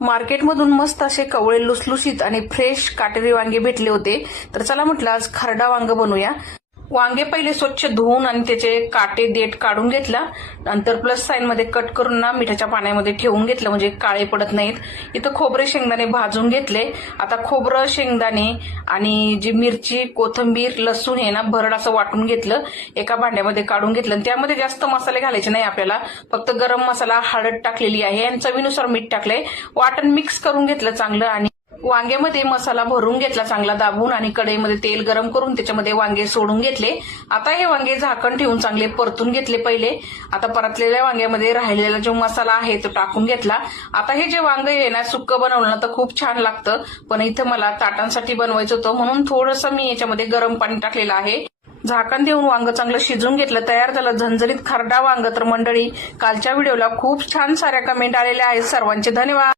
मार्केटमधून मस्त असे कवळे लुसलुसीत आणि फ्रेश काटेरी वांगे भेटले होते. तर चला म्हटलं आज खरडा वांग बनवूया. वांगे पहिले स्वच्छ धुवून आणि त्याचे काटे देठ काढून घेतला. नंतर प्लस साईन मध्ये कट करून ना मिठाच्या पाण्यामध्ये ठेवून घेतलं म्हणजे काळे पडत नाहीत. इथं खोबरे शेंगदाणे भाजून घेतले. आता खोबरं शेंगदाणे आणि जी मिरची कोथंबीर लसूण हे ना भरड असं वाटून घेतलं. एका भांड्यामध्ये काढून घेतलं. आणि त्यामध्ये जास्त मसाले घालायचे नाही आपल्याला. फक्त गरम मसाला हळद टाकलेली आहे. आणि चवीनुसार मीठ टाकलंय. वाटण मिक्स करून घेतलं चांगलं आणि वांग्यामध्ये मसाला भरून घेतला चांगला दाबून आणि कढईमध्ये तेल गरम करून त्याच्यामध्ये वांगे सोडून घेतले. आता हे वांगे झाकण ठेवून चांगले परतून घेतले पहिले. आता परतलेल्या वांग्यामध्ये राहिलेला जो मसाला आहे तो टाकून घेतला. आता हे जे वांग आहे ना सुक्क बनवलं ना तर खूप छान लागतं. पण इथं मला ताटांसाठी बनवायचं होतं. म्हणून थोडंसं मी याच्यामध्ये गरम पाणी टाकलेलं आहे. झाकण देऊन वांग चांगलं शिजून घेतलं तयार झालं. झणझणीत खरडा वांग तर मंडळी कालच्या व्हिडिओला खूप छान साऱ्या कमेंट आलेल्या आहेत. सर्वांचे धन्यवाद.